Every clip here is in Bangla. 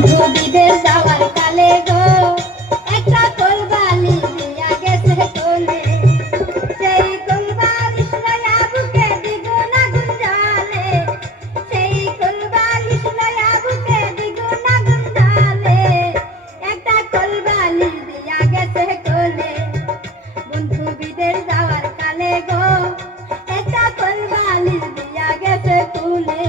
বন্ধু বিদেশ যাওয়ার কালে গো একটা কোলবালি দিয়া গেছে কোলে সেই কোলবালিশ লয়া বুকে দ্বিগুণ আগুন জ্বলে সেই কোলবালিশ লয়া বুকে দ্বিগুণ আগুন জ্বলে একটা কোলবালিশ দিয়া গেছে কোলে বন্ধু বিদেশ যাওয়ার কালে গো একটা কোলবালিশ দিয়া গেছে কোলে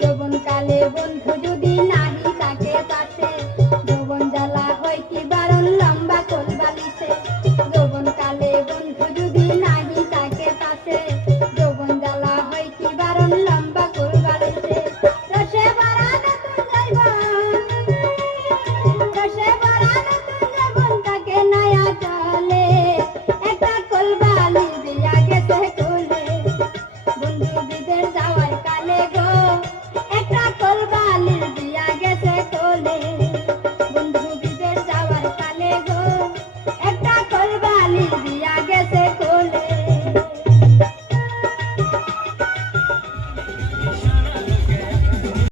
যৌবনকালে বন্ধু যদি